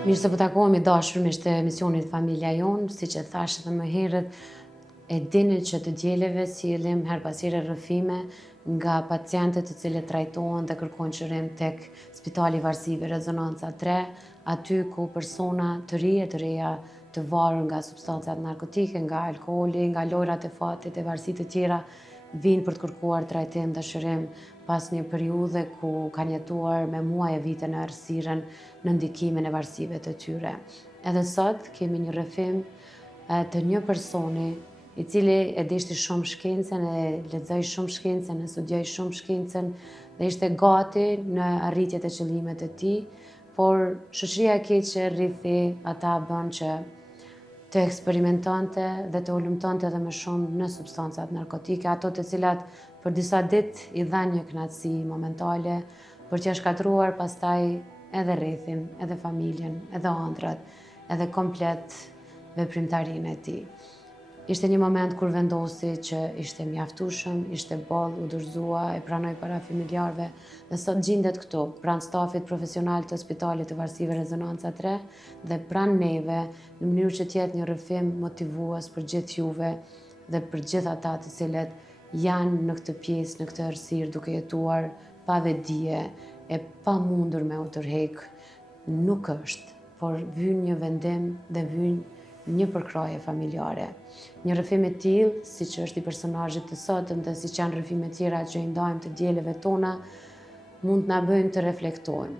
Mirë se po takohemi dashurisht e emisionit Familja Jonë, siç e thash edhe më herët, e dini që të dieleve sillim her pas here rrëfime nga pacientët të cilët trajtohen dhe kërkojnë shërim tek Spitali Varësive Rezonanca 3, aty ku persona të reja të varur nga substancat narkotike, nga alkooli, nga lojrat e fatit e varësitë të tjera, vinë për të kërkuar trajtim dhe shërim pas një periudhe ku kanë jetuar me muaj e vite në errësirën në ndikimin e varësive të tyre. Edhe sot kemi një rrëfim të një personi i cili e dishti shumë shkencën, e lexoi shumë shkencën, e studioi shumë shkencën dhe ishte gati në arritjet e qëllimet e tij, por shoqëria e keqe rrithi ata bën që të eksperimentonte dhe të ulumtonte edhe më shumë në substancat narkotike, ato të cilat për disa ditë i dhanë një kënaqësi momentale, për t'ia shkatruar pastaj edhe rrethin, edhe familjen, edhe ëndrat, edhe komplet veprimtarinë e tij. Ishte një moment kur vendosi që ishte mjaftueshëm, ishte boll, u dorëzua, e pranoi para familjarëve dhe sot gjendet këtu, pranë stafit profesional të Spitalit të Varësive Rezonanca 3 dhe pranë neve, në mënyrë që t'jetë një rrëfim motivues për gjithë juve dhe për gjithë ata të cilët janë në këtë pjesë, në këtë errësirë, duke jetuar pa vetdije e pa mundur me u tërheq. Nuk është, por vyn një vendim dhe vyn një përkraje familjare. Një rrëfim i tillë, siç është i personazhit të sotëm dhe siç janë rrëfime tjera që i ndajmë të dieleve tona, mund të na bëjnë të reflektojmë.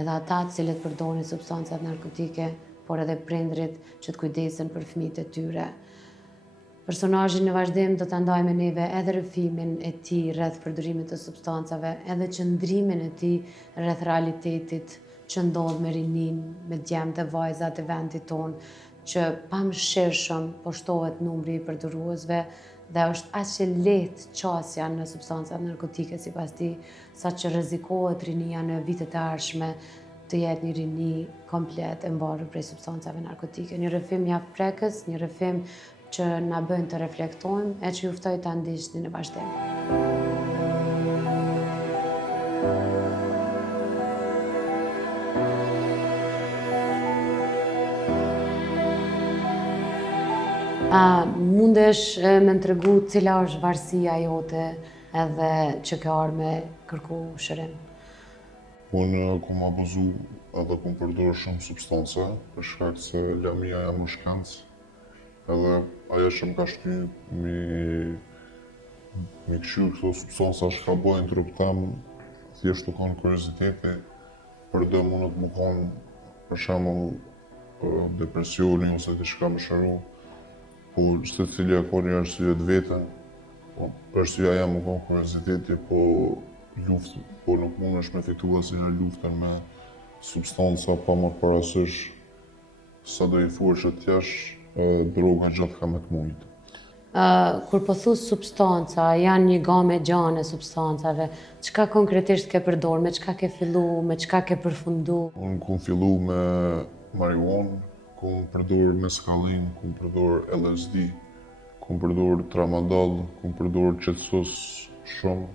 Edhe ata të cilët përdorin substancat narkotike, por edhe prindrit që të kujdesen për fëmijët e tyre. Personazhin në vazhdim do ta ndajmë me neve edhe rrëfimin e tij rreth përdorimit të substancave, edhe qëndrimin e tij rreth realitetit që ndodh me rinin, me djemt dhe vajzat e vendit tonë, që pamëshirshëm po shtohet numri i përdoruesve dhe është aq e lehtë qasja në substancat narkotike sipas tij, saqë rrezikohet rinia në vitet e ardhshme të jetë një rini komplet e mbarur prej substancave narkotike. Një rrëfim mjaft prekës, një rrëfim që na bën të reflektojmë e që ju ftoj ta ndiqni në vazhdim. Mundesh me më tregu cila është varësia jote edhe që ke ardhur me kërku shërim? Unë kom abuzu edhe kom përdorur shumë substanca për shkak se lamia jam në shkencë, edhe ajo që më ka shty mi këshyr këto substanca që ka bojnë trup tem, thjesht u kanë kurioziteti, për dhe mundet më kanë për shembull depresioni ose diçka më shëru, po çdo cili ka një arsye të vetën, po arsyeja jam më kanë kurioziteti, po luftë, po nuk mundesh me fitu asnjë luftën me substanca pa marrë parasysh sa do i thuash që t'jesh droga gjatë kamet mujt. Kur po thu substanca, janë një gamë gjane substancave, çka konkretisht ke përdor, me çka ke fillu, me çka ke përfundu? Unë kom fillu me marijuana, kom përdor meskalin, kom përdor LSD, kom përdor tramadol, kom përdor qetësues shumë.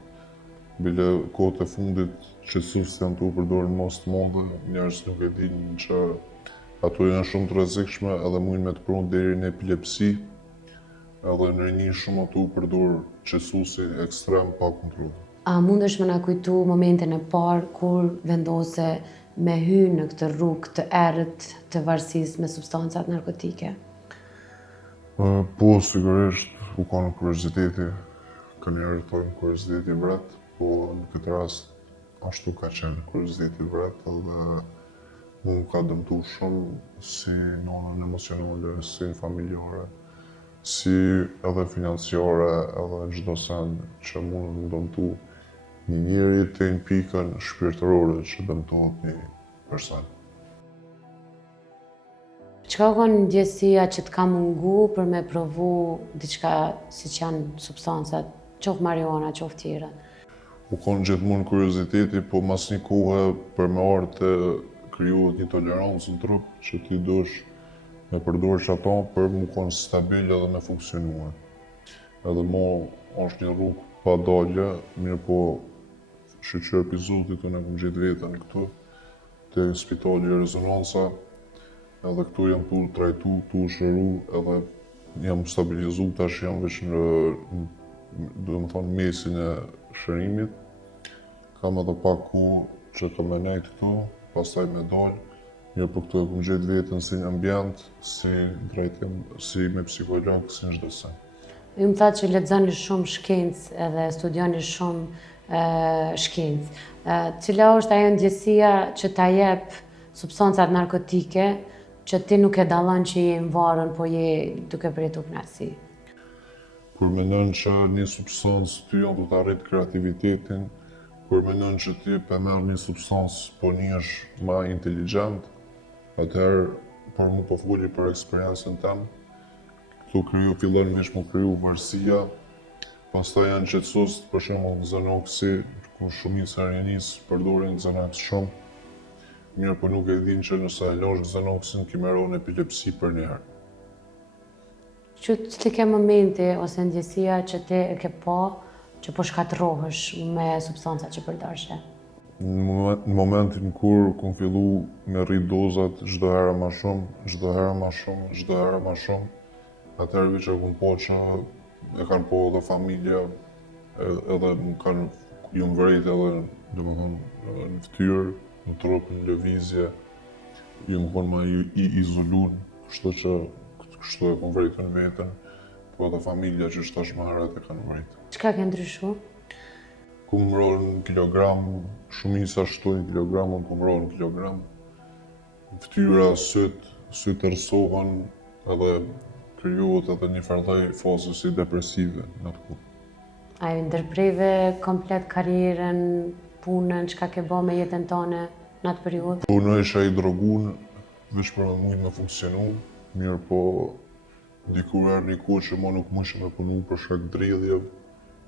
Bile kohët e fundit qetësues janë tu përdor në mos të mundë, njerëz nuk e dinë që ato janë shumë të rrezikshme edhe mujnë me të prunë deri në epilepsi, edhe në rini shumë ato përdor qetësuesi ekstrem pa kontroll. A mundesh me na kujtu momentin e parë kur vendose me hy në këtë rrugë të errët të varësisë me substancat narkotike? Po, sigurisht, u kanë kurioziteti, kënjëherë thonë kurioziteti vret, po në këtë rast ashtu ka qenë kurioziteti vret, edhe mu ka dëmtu shumë si në anën emocionale, si familjare, si edhe financiare, edhe çdo send që mund më dëmtu një njeri të në pikën shpirtërore që dëmtohet një person. Çka ka qenë ndjesia që të ka mungu për me provu diçka siç janë substancat, qoftë marijuana, qoftë tjera? U konë gjithmonë kurioziteti, po mas një kohë për me ardhur të krijohet një tolerancë në trup që ti dush me përdorë që ato për mu konë stabil edhe me funksionuar. Edhe mo është një rrugë pa dalje, mirë po shqyqër për Zotit unë e kom gjithë vetën këtu, te spitali i rezonanca, edhe këtu jam tu trajtu, tu shëru, edhe jam stabilizu, tash jam veç në do më thonë mesin e shërimit. Kam edhe pak kohë që kam e nejt këtu, pastaj me dalë. Mirë për këtu e kom gjetë vetën si një ambient, si drejtim, si me psikolog, si në çdo sen. Ju më thatë që lexoni shumë shkencë edhe studioni shumë shkencë. Cila është ajo ndjesia që ta jep substancat narkotike që ti nuk e dallon që je në varën, po je duke pritur kënaqësi? Kur mendon që një substancë ty do të arrit kreativitetin, kur mendon që ti pe merr një substancë po nihesh më inteligjent, atëherë për mu po foli për eksperiencën tem, këtu fillon veç më kriju varësia, pastaj janë qetësues, për shembull Xanoxi, ku shumica e rinjis përdorin Xanax shumë, mirë po nuk e din që nëse e losh Xanoxin ki meron epilepsi për një herë. Që të ke momenti ose ndjesia që ti e ke pa që po shkatërrohesh me substancat që përdorshe? Në momentin kur kom fillu me rrit dozat çdo herë më shumë, çdo herë më shumë, çdo herë më shumë, atëherë veç e kom po që e kanë po edhe familja, edhe më kanë ju mvrejt edhe domethënë në fytyrë, në trup, në lëvizje, ju më konë ma i izolun, kështu e kom vrejtën vetën, po edhe familja që shtash më herët e kanë vrejtë. Çka ke ndryshu? Kum roll në kilogram, shumica shtojnë kilogram, unë kum roll në kilogram. Fytyra, syt ersohen, edhe krijohet edhe një farlloj faze si depresive në atë kohë. A i ndërpreve komplet karrierën, punën, çka ke bë me jetën tënde në atë periudhë? Unë isha i drogun, veç për me mujt me funksionu, mirë po dikur erë një kohë që ma nuk mundshim me punu për shkak dridhjev,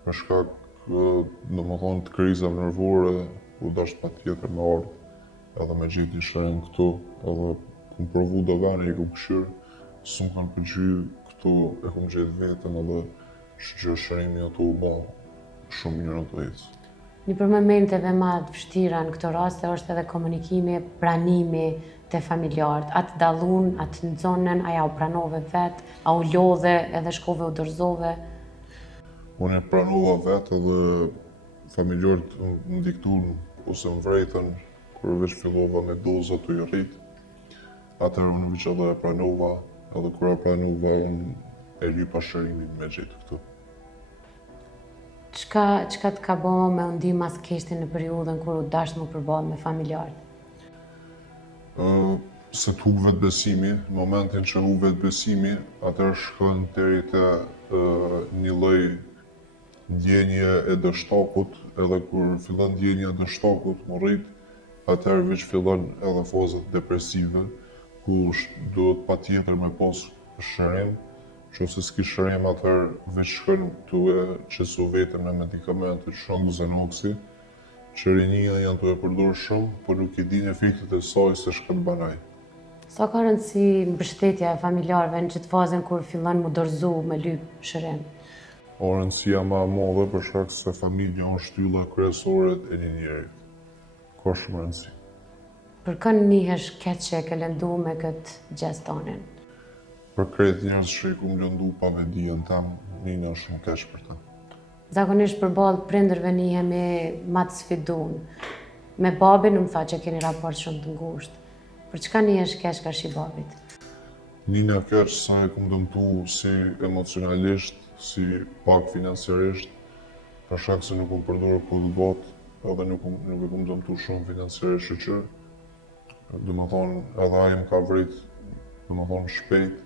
për shkak domethënë të krizave nervore, u dash patjetër me ardh, edhe me gjetë një shërim këtu, edhe kum provu do vene i kum këshirë, s'm kanë pëlqy këtu e kum gjetë vetën edhe që shërimi ato u ba shumë mirë ato ecë. Një për momenteve më të vështira në këto raste është edhe komunikimi, pranimi te familjarët. A të dallun, a të nxonën, a ja u pranove vet, a u lodhe edhe shkove u dorëzove? Unë e pranova vetë edhe familjarët më diktun ose më vrejtën kur veç fillova me doza të i rrit. Atëherë unë veç edhe e pranova, edhe kur e pranova unë e lypa shërimin me gjetë këtu. Çka të ka bo me u ndi mas keshti në periudhën kur u dash më përballë me familjarët? Se të hub vetë besimi, në momentin që hub vetë besimi, atëherë shkon deri te një lloj ndjenje e dështakut, edhe kur fillon ndjenja e dështakut më rrit, atëherë veç fillon edhe fazat depresive, ku duhet patjetër me pas shërim, që ose s'ki shërim atëherë veç shkon tu e qesu vetën me medikamente shumë Xanoxi, që rinjia janë të e përdorë shumë, por nuk i din efektet e saj se shka të banaj. Sa ka rëndësi mbështetja e familjarëve në qëtë fazën kur fillon mu dorëzu me lyp shërim? O rëndësia ma madhe për shkak se familja është shtylla kryesore e një njerit. Ka shumë rëndësi. Për kënë nihesh keq që e ke lëndu me këtë gjestonin? Për krejt njerëz që i kum lëndu pa vendijen tam, një shumë keq për ta. Zakonisht përballë prindërve nihemi ma të sfidun. Me babin më tha që keni raport shumë të ngushtë. Për çka nihesh keq ka shi babit? Një keq sa e kum dëmtu si emocionalisht, si pak financiarisht, për shkak se nuk kum përdorur kohë botë, edhe nuk e kum dëmtu shumë financiarisht, që domethënë edhe ai më ka vrit, domethënë shpejt,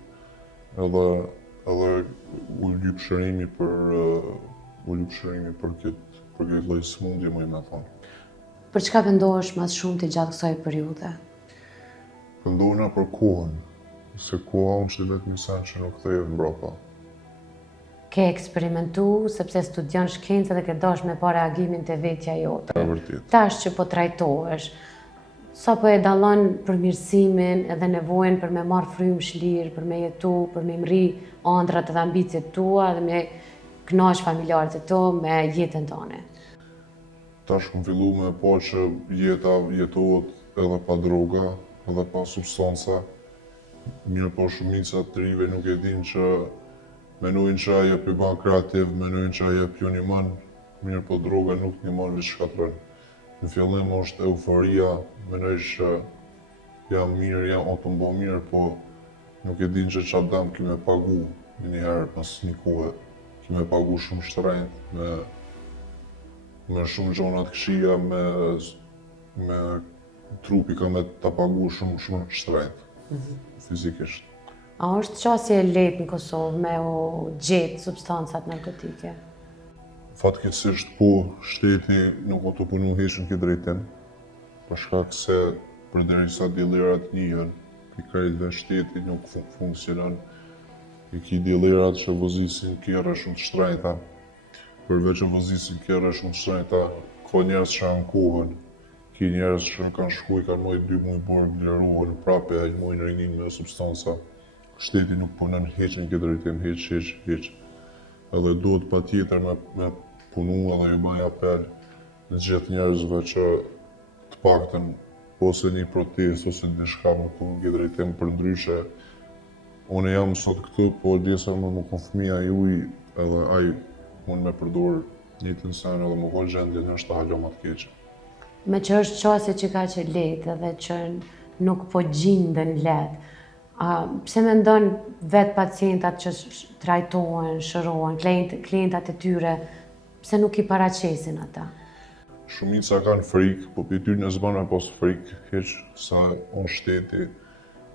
edhe u lyp shërimi për këtë lloj smundje, më me thonë. Për çka vendohesh më shumë të gjatë kësaj periudhe? Vendohena për kohën, se koha është vetëm sen që nuk kthehet mbrapa. Ke eksperimentu, sepse studion shkencë dhe ke dash me pa reagimin të vetja jote. E vërtet. Tash që po trajtohesh, sa po e dallon përmirësimin edhe nevojën për me marrë frymë shlirë, për me jetu, për me mri ëndrat edhe ambicet tua dhe me kënaq familjarët e tu me jetën tënde? Tash kom fillu me pa që jeta jetohet edhe pa droga, edhe pa substanca. Mirë po shumica të rive nuk e din që menojnë që ajo për ban kreativ, menojnë që ajo për një man, mirë po droga nuk një man veç shkatërën. Në fillim është euforia, menoj që jam mirë, jam o të mbo mirë, po nuk e din që qatë dam kime pagu njëherë pas një kohë, kime pagu shumë shtrenjt, me shumë gjonat këshia, me trupi ka me të pagu shumë shtrenjt, fizikisht. A është qasje e lehtë në Kosovë me u gjetë substancat narkotike? Fatkeqësisht po, shteti nuk o të punu heq në këtë drejtim, për shkak se përderisa dilerat njihen, i krejtve shteti nuk funksionon, i ki dilerat që vëzisin kjera shumë të shtrejta, përveç që vëzisin kjera shumë të shtrejta, ka njerës që kanë kohën, ki njerës që kanë shkuj, kanë mojt 2 muj borë vleruhen, prape e mojnë rinin me substanca. Shteti nuk punon heq në këtë drejtim, heq. Edhe duhet pa tjetër me punu edhe ju baj apel në gjithë njerëzve që të paktën ose një protest ose një shka më punu në këtë drejtim për ndryshe. Unë jam sot këtu, po djesër më kon fëmija juj edhe aj mund me përdor një të nësen edhe më kon gjendje në është të hallo më të keqe. Me që është qasje që ka që lehtë edhe që nuk po gjindën lehtë, pse mendon vetë pacientat që trajtohen, shërohen, klientat e tyre, pse nuk i paraqesin ata? Shumica kanë frikë, po për ty në zbanë me pas frikë, heq sa unë shteti.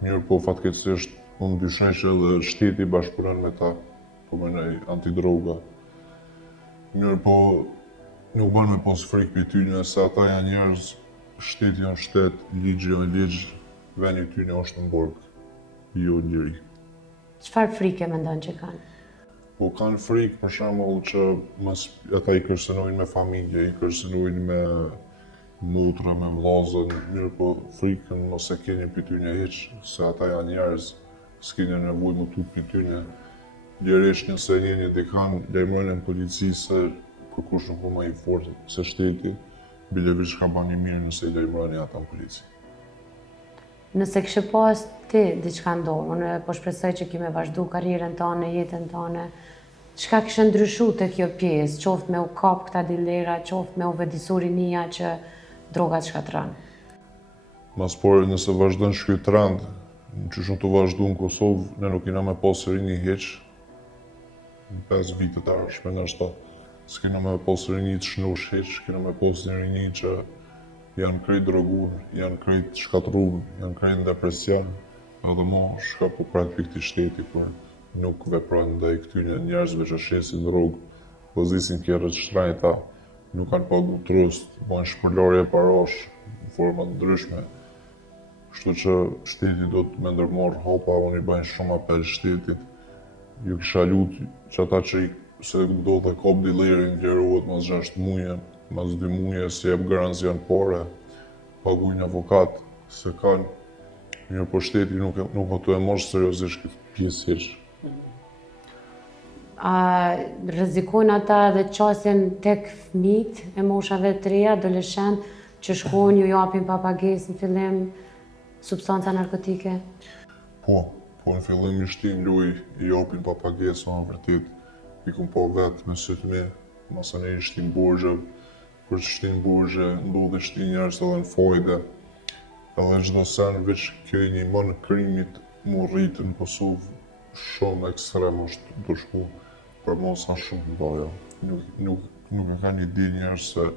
Mirë po fatkeqësisht, unë dyshoj që edhe shteti bashkëpunon me ta, po menoj antidroga. Mirë po nuk banë me pas frikë për ty në se ata janë njerëz, shteti janë shtet, ligji janë ligj, veni ty në është në borgë. Jo njëri. Çfarë frike mendon që kanë? Po kanë frikë për shembull që ata i kërcënojnë me familje, i kërcënojnë me motra, me vllazën, mirë po frikën mos e keni për tyne hiç, se ata janë njerëz, s'keni nevojë më tut për tyne. Lirisht nëse njeni dikan, lajmërojnë në polici se kërkush nuk po më i fortë se shteti, bile veç ka bani mirë nëse i lajmërojnë ata në polici. Nëse kështë pas ti diçka ndodhur, unë po shpresoj që kime vazhdu karrierën tënde, jetën tënde, çka kishte ndryshu të kjo pjesë, qoftë me u kap këta dilera, qoftë me u vedisu rinia që drogat shkatërron? Mas por nëse vazhdon ky trend, që shumë të vazhdu në Kosovë, ne nuk kena me pas rini hiç, në 5 vitet arshme nështë, s'kena me pas rini të shnosh hiç, kena me pas një rini që janë krejt drogun, janë krejt shkatrun, janë krejt në depresion, edhe mo shka po pratë për këti shteti, kur nuk vepron ndaj këtyne njerëzve që shesin drogë, pozisin kjerët shtrajta, nuk kanë pagu trust, bojnë shpërlarje parash, në format ndryshme. Kështu që shteti do të me ndërmorë hopa, unë i bajnë shumë apel shtetit. Ju kisha lutë që ata që se do të kop dilerin, gjerohet mas 6 muje, mas 2 muje, se jep garancion pare, pagujnë avokat, se kanë. Mirë po shteti nuk o të e mosh seriozisht këtë pjesë hiç. A rrezikojnë ata dhe qasjen tek fëmijët e moshave të reja, adoleshent, që shkojnë ju japin pa pagesë në fillim substanca narkotike? Po në fillim i shtin luj, i japin pa pagesë, në vërtet, i kum po vetë me sytë mi, masa ne i shtin borgje, kur që shtin borgje, ndodhe shtin njerës edhe në fajde, edhe çdo sen veç kjo një mënë krimit mu rritë në Kosovë, shumë ekstrem është të shku, për mosa shumë baja. Nuk e ka një di njerës se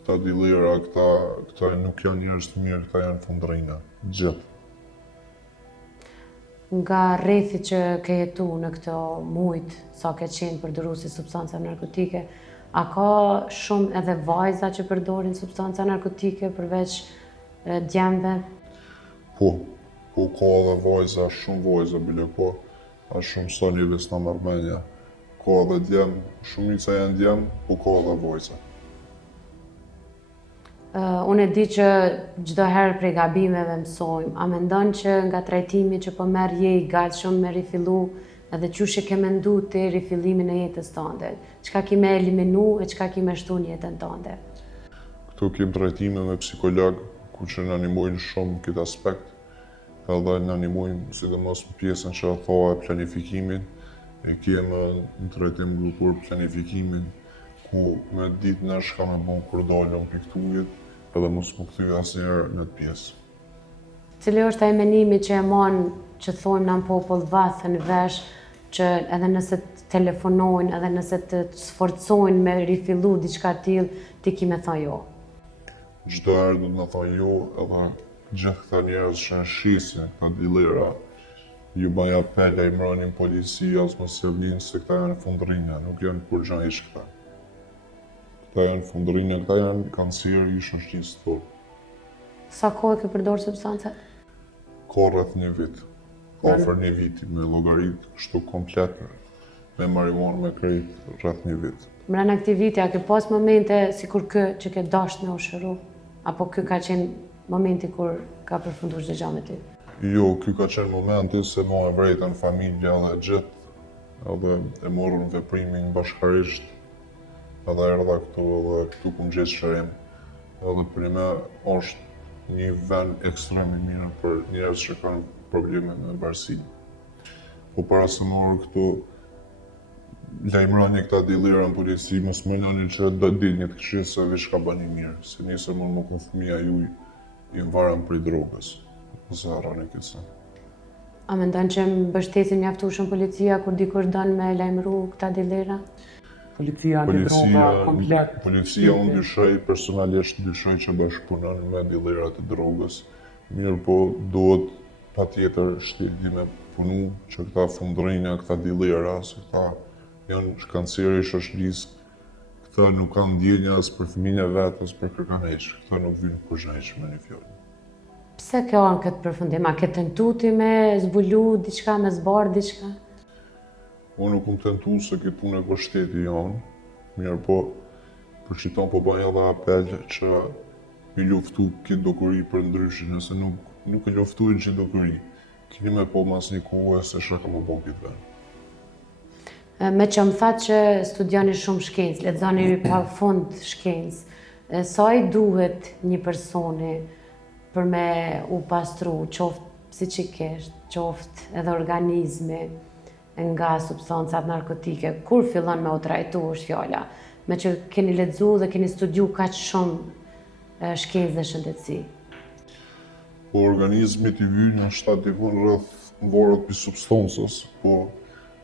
këta dilera, këta nuk janë njerës të mirë, këta janë fundrejna, gjithë. Nga rrethi që ke jetu në këto mujt, sa ke qenë përdoruesi substanca narkotike, a ka shumë edhe vajza që përdorin substanca narkotike përveç djemve? Po ka edhe vajza, shumë vajza bile ka, a shumë sa një vesna mërmenja. Ka edhe djem, shumica janë djem, po ka edhe vajza. Unë e di që çdo herë prej gabimeve mësojmë, a mendon që nga trajtimi që po merr je i gatshëm me rifillu edhe qysh e ke mendu ti rifillimin e jetës tënde? Çka ki me eliminu e çka ki me shtu në jetën tënde? Këtu kem trajtime me psikolog, ku që në animojnë shumë këtë aspekt, edhe në animojnë sidomos në pjesën që thoa e planifikimin, e kemë në trajtim grupor planifikimin, ku me ditë në shka me bon kur dalëm për këtu jetë, edhe mos më këthy asnjëherë në të pjesë. Cili është ai menimi që e mon që thojmë në popull vathën vesh, që edhe nëse të telefonojnë, edhe nëse të sforcojnë me rifillu diçka tillë, ti ki me thonë jo. Çdo herë do të më thonë jo, edhe gjithë këta njerëz që në shisin këta dilera, ju baj apel e imronin policia, as mos e vlinë se këta janë fundrinja, nuk janë kur gja ish këta. Këta janë fundrinja, këta janë kanceri i shoqërisë tonë. Sa kohë ke përdorë substancat? Ka rreth një vit, afër një viti me llogarit, kështu komplet me marijuanë me krejt rreth një vit. Mbrana këtij viti, a ke pas momente sikur kë që ke dashur me u shëru? Apo ky ka qenë momenti kur ka përfunduar çdo gjë me ty? Jo, ky ka qenë momenti se ma e vrejtën familja dhe gjithë, edhe e morën veprimin bashkarisht, edhe erdha këtu edhe këtu ku më gjetë shërim, edhe për me është një vend ekstrem i mirë për njerëz që kanë probleme me varësi. Po para se morë këtu, lajmëroni këta dilera në polici, mos më lani që do dilni të këshirë se veç ka bani mirë, se nisë mund më kun fëmija juj i varën për drogës. Ose harroni këtë sen. A mendon që mbështesin mjaftueshëm policia kur dikush don me lajmëru këta dilera? Policia antidroga komplet. Policia unë dyshoj, personalisht dyshoj që bashkëpunon me dilerat e drogës. Mirë po duhet patjetër shteti me punu që këta fundrinja, këta dilera, se këta janë kanceri i shoqërisë, këta nuk kanë ndjenja as për fëmijën e vet, as për kërkaneq, këta nuk vinë për zhneq me një fjalë. Pse kjo në këtë përfundim? A ke tentu ti me zbulu diçka, me zbarë diçka? Unë nuk më tentu se këtë punë e për shteti janë, mirë po përqiton po bëjnë edhe apel që mi luftu këtë dokuri për ndryshë, nëse nuk e luftujnë që dokuri, kini me po mas një kohë se shaka më bon këtë vend. Me që më thatë që studioni shumë shkencë, lexoni pa fund shkencë, sa i duhet një personi për me u pastru, qoftë psiqikisht, qoftë edhe organizmi, nga substancat narkotike, kur fillon me u trajtu është fjala, me që keni lexu dhe keni studiu kaq shumë shkencë dhe shëndetësi. Po organizmit i vynë në shtatë i vënë rrëth vorët për substancës, po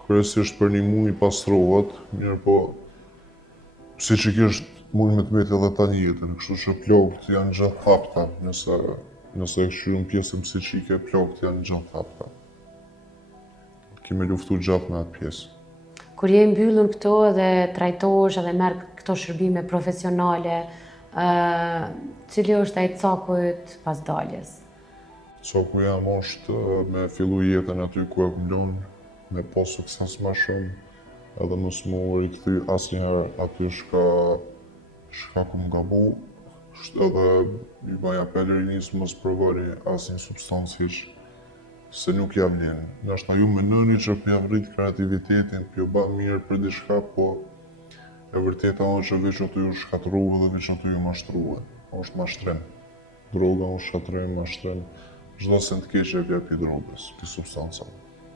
kryesisht për një muj pastrohet, mirë po psiqikisht mund me të metë edhe ta njëtën, kështu që plogët janë gjithë thapta, nëse e këshyrën pjesën psiqike, plogët janë gjithë thapta. Kime luftu gjatë me atë pjesë. Kur je mbyllur këto dhe trajtohesh edhe merr këto shërbime profesionale, cili është ai cakujt pas daljes? Caku jam është me fillu jetën aty ku e kumlon, me pas sukses ma shumë, edhe mos më rikthy asnjëherë aty shka ku më gabu, edhe i baj apel rinis mos provoni asnjë substancë hiç, se nuk jam vlen. Nashta ju menoni që për jam rrit kreativitetin, për ju ba mirë për diçka, po e vërteta është që veç aty ju shkatruhe dhe veç aty ju mashtruhe. Është mashtrim. Droga është shkatrim, mashtrim. Çdo se të keq e vjep i drogës, i substancave.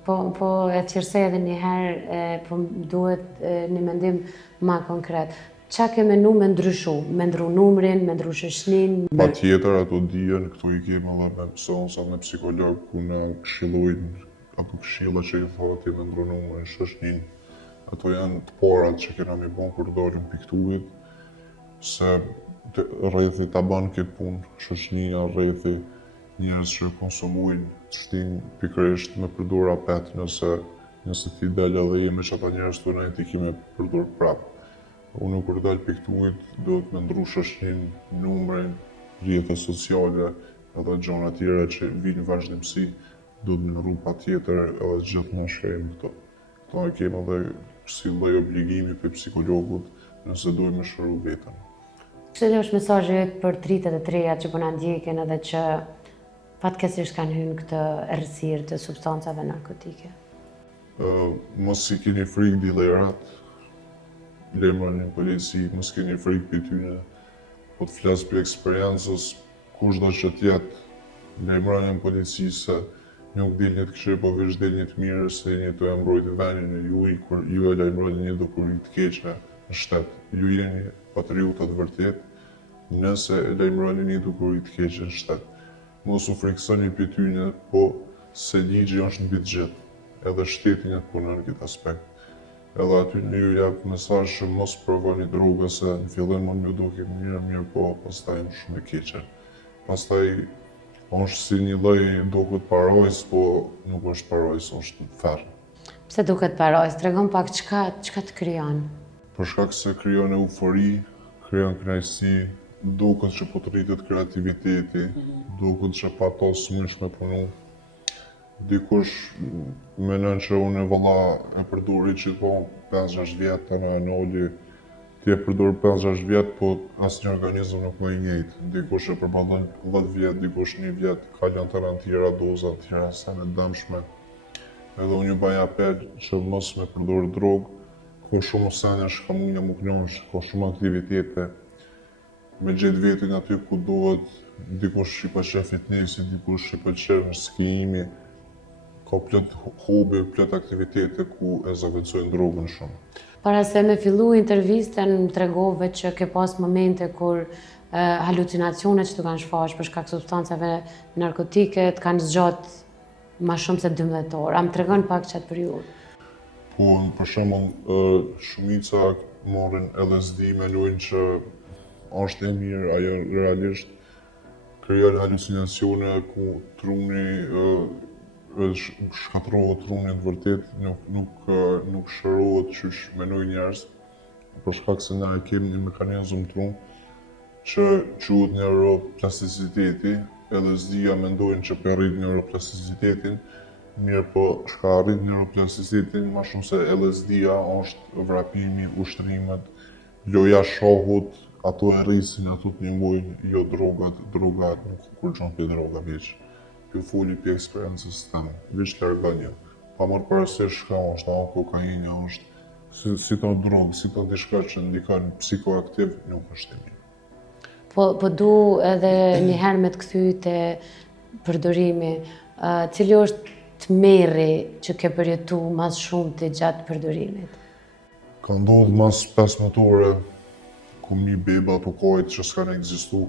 Po e thjeshtëse edhe një herë, po duhet një mendim ma konkret. Qa ke menu me ndryshu? Me ndru numrin, me ndru shoqnin? Pa tjetër ato dijen, këtu i kemi edhe me seansa me psikolog ku na këshillojnë ato këshilla që i thotë me ndru numrin, shoqnin. Ato janë të parat që kena mi bon kur dalim piktuvit, se rrethi ta ban këtë punë, shoqnia, rrethi, njerëz që konsumojnë shtin pikërisht me përdor apet, nëse ti del edhe je me qata njerëz të ne ti kime përdor prapë. Unë kur dal piktuvit, duhet me ndru shoqnin, numrin, rrjete sociale, edhe gjona tjera që vinë vazhdimsi, duhet me ndru pa tjetër edhe gjithë në shkejmë këto. Këto e kemë edhe si lloj obligimi për psikologut nëse duhet me shëru vetën. Cili është mesazhi yt për tritet e treja që po na ndjekin edhe që fatkeqësisht kanë hyrë këtë errësirë të substancave narkotike? Mos i keni frikë dilerat, lajmëroni në polici, mos keni frikë për tyne, po të flas për eksperiencës, kushdo që t'jetë lajmërojnë në policisë se nuk dilni të këshirë, po veç dilni të mirë, se një të e mbrojtë venin e juj, kur ju e lajmërojnë një dukuri të keqe në shtetë. Ju jeni patriotët vërtet, nëse e lajmërojnë një dukuri të keqe në shtetë. Mos u friksoni për tyne, po se ligji është në bitë gjithë, edhe shtetin e të punën në këtë aspekt. Edhe aty në ju jap mesazh që mos provoni droga, se në fillim mund m'ju duket mirë, po pastaj është shumë e keqe. Pastaj është si një lloj duket parajs, po nuk është parajs, është ferr. Pse duket parajs? Tregon pak çka të krijon. Për shkak se krijon eufori, krijon kënaqësi, duket që po të rritet kreativiteti, duket që pa to s'mundesh me punu. Dikush menon që unë valla e përdori që po 5-6 vjet të në noli, ti e përdor 5-6 vjet, po asnjë organizëm nuk më i njëjtë. Dikush e përballon 10 vjet, dikush 1 vjet, ka janë të tjera doza, të tjera sa në dëmshme. Edhe unë ju baj apel që mos me përdor drogë, ka shumë sene që ka mundja më kënaqësh, ka shumë aktivitete, me gjithë vetin aty ku duhet, dikush i pëlqen fitnessi, dikush i pëlqen skijimi, ka plot hobi, plot aktivitete ku e zëvendësojnë drogën shumë. Para se me fillu intervistën, më tregove që ke pas momente kur halucinacionet që të kanë shfaq për shkak substancave narkotike të kanë zgjat ma shumë se 12 orë. A më tregon pak qatë periudhë? Po, për shembull, shumica morrin LSD, menojnë që është e mirë, ajo realisht krijon halucinacione ku truni shkatërrohet truni në vërtet, nuk shërohet qysh menojnë njerëz, për shkak se na e kemi një mekanizëm trum që quhet neuroplasticiteti. LSD-ja mendojnë që për rrit neuroplasticitetin, mirë po shka arrit neuroplasticitetin, ma shumë se LSD-ja është vrapimi, ushtrimet, loja shohut, ato e rrisin, ato të njëmojnë, jo drogat nuk kurqon për droga veç. Kjo foli për eksperiencës tëmë, veç larganja. Pa mërë parasysh shka është, kokainja është, si to drogë, si to dishka që ndikon psikoaktiv, nuk është e mirë. Po du edhe njëherë me të kthy te përdorimi, cili është të merri që ke përjetu mas shumë të gjatë përdorimit? Ka ndodhë mas 15 ore, kum një beba të kojt që s'ka në egzistu,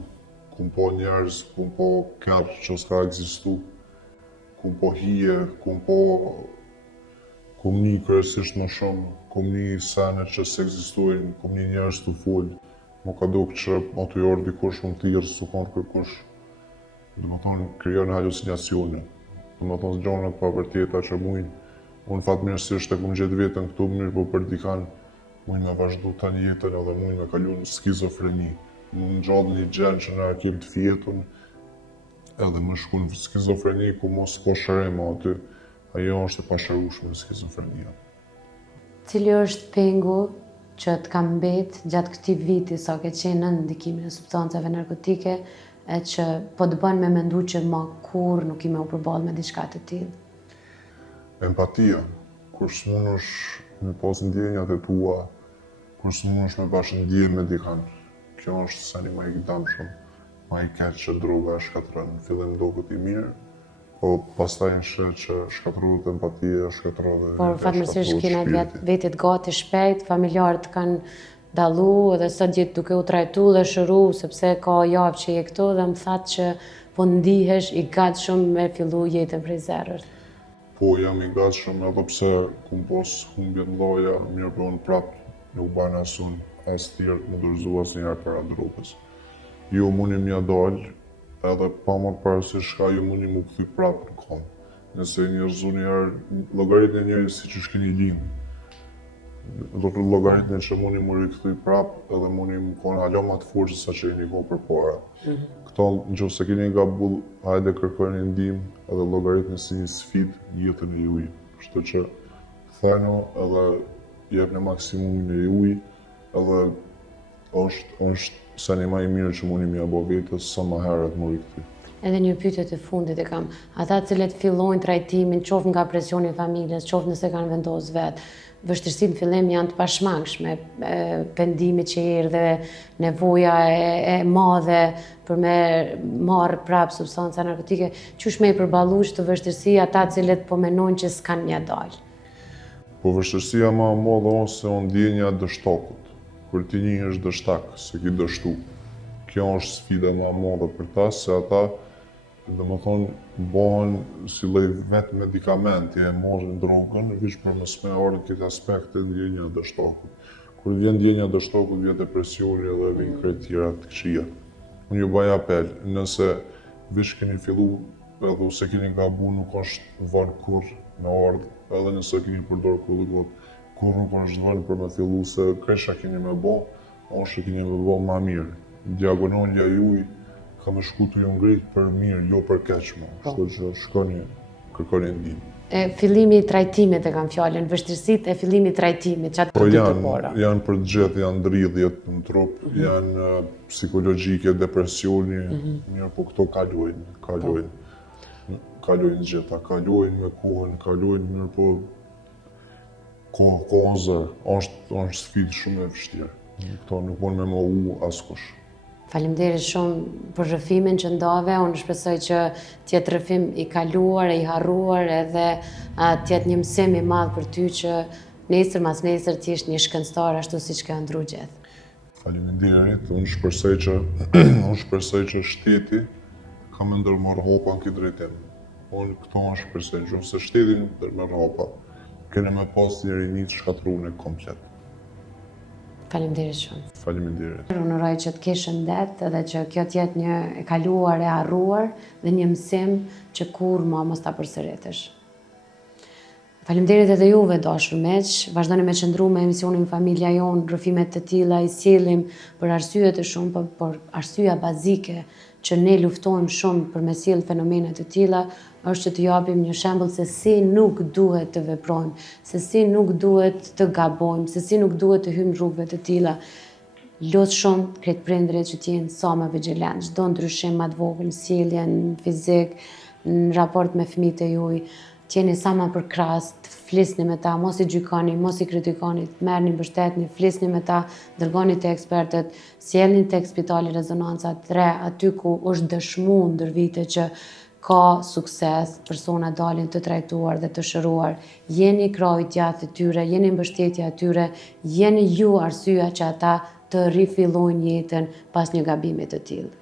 kum po njerëz, kum po kërë që s'ka egzistu, kum po hije, kum një kërësisht më shumë, kum një sene që s'egzistuin, kum një njerëz të full, më ka duk që aty orë dikush më tirë, s'u kanë kërkush. Dhe më thonë, krijon halucinacione. Dhe më thonë, gjonat pa vërteta që mujnë. Unë fatmirësisht e kum gjetë vetën këtu mirë, po për dikan, mujnë me vazhdu tani jetën edhe mujnë me kalu në skizofreni. Më në gjallë një gjenë që na kem të fjetën, edhe më shku në skizofreni ku mos ko shërema aty. Ajo është e pashërushme në skizofrenia. Cili është pengu që të kam mbet gjatë këtij viti sa ke qenë në ndikimin e substancave narkotike e që po të bën me mendu që ma kur nuk i me u përballë me diçka të tillë? Empatia, kur s'munësh me pas ndjenjat e tua, kur s'munësh me bashkë ndjenjë me dikant. Kjo është sani ma i dëmshëm, ma i keq që droga e shkatërron. Në fillim duket i mirë, po pastaj në shet që shkatërrohet empatia, shkatërrohet Por fatmirësisht kena vetit gati shpejt, familjarët kanë dallu edhe sot gjithë duke u trajtu dhe shëru, sepse ka javë që je këtu dhe më thatë që po ndihesh i gatshëm me fillu jetën prej zerës. Po jam i gatshëm edhe pse kum pos humbje t'mdhaja, mirë po unë prap nuk bajnë asun as tjerë më dorëzu asnjëherë para drogës. Jo mundi m'ja dalë, edhe pa më parasysh shka ju mundi mu këthy prapë në kom. Nëse njerëzu njerë, llogaritën e njerës si që shkeni linë. Llogaritën e që mundi mu rikëthy prapë, edhe mundi mu konë hala ma të fortë sa që jeni ko për para. Këto nëse keni gabull, hajde kërkojnë ndihmë, edhe llogaritën si një sfidë jetën e juaj. Kështu që thajno edhe jepni maksimumin e juaj, edhe është sani ma i mirë që mundi m'ja bo vetës sa ma herët më rikëthy. Edhe një pyetje të fundit e kam. Ata cilët fillojnë trajtimin, qoftë nga presioni i familjes, qoftë nëse kanë vendosur vetë, vështirësitë në fillim janë të pashmangshme, pendimi që erdhe, nevoja e madhe për me marrë prapë substanca narkotike, qysh me i përballu të vështirësi ata cilët po menojnë që s'kan mja dalë? Po vështirësia ma madhe ose o ndjenja dështakut. Kur ti një është dështak, se ki dështu. Kjo është sfida ma madhe për ta, se ata dhe më thonë, bëhen si lloj vetë medikamenti, e marrin drogën, veç për më sme ardhë këtë aspekt e ndjenja dështakut. Kur vjen ndjenja dështakut, vjen depresioni dhe vjen krejt tjera të këqija. Unë ju baj apel, nëse veç keni fillu edhe ose keni gabu, nuk është vënë kur me ardhë, edhe nëse keni përdor kulligot, kur nuk është vënë për me fillu, se kresha keni me bo, është keni me bo ma mirë. Diagonalja juj ka me shku të ju ngrit për mirë, jo për keqme. Kështu që shkoni, kërkoni ndihmë. Fillimi i trajtimit e kam fjalën, vështirësitë e fillimit trajtimit, çat Po të para. janë për gjithë, janë ndridhjet në trup, janë psikologjike, depresioni, mirë po këto kalojnë gjitha, kalojnë me kohën, kalojnë mirë po kohën zër, është sfidë shumë e vështirë. Këto nuk mund me më u askush. Faleminderit shumë për rrëfimin që ndave, unë shpresoj që tjetë rrëfim i kaluar, e i harruar edhe tjetë një mësim i madh për ty që nesër mas nesër t'jesh një shkencëtar ashtu siç ke ndru gjithë. Faleminderit, unë shpresoj që shteti ka me ndërmarrë hopa në këtë drejtim. Unë këto unë shpresoj që nëse shteti nuk ndërmarrë hopa, kene me pas një rinjë të shkatruar komplet. Faleminderit shumë. Faleminderit. Unë uroj që të kesh shëndet edhe që kjo t'jetë një e kaluar, e harruar dhe një mësim që kur mos ta përsëritësh. Faleminderit edhe juve dashur miq, vazhdoni me qëndru me emisionin Familja Jonë, rrëfimet të tilla i sjellim për arsye të shumë, por arsyeja bazike që ne luftojmë shumë për me sjell fenomene të tilla është që të japim një shembull se si nuk duhet të veprojmë, se si nuk duhet të gabojmë, se si nuk duhet të hyjmë rrugëve të tilla. Lut shumë krejt prindërit që t'jenë sa më vigjilant, çdo ndryshim më të vogël në sjelljen fizik, në raport me fëmijët e juaj, t'jeni sa më përkras, të flisni me ta, mos i gjykoni, mos i kritikoni, të merrni mbështetni, flisni me ta, dërgoni te ekspertët, sjellni tek Spitali Rezonanca 3, aty ku është dëshmuar ndër vite që ka sukses, persona dalin të trajtuar dhe të shëruar. Jeni krau i djathtë të tyre, jeni mbështetja e tyre, jeni ju arsyeja që ata të rifillojnë jetën pas një gabimi të tillë.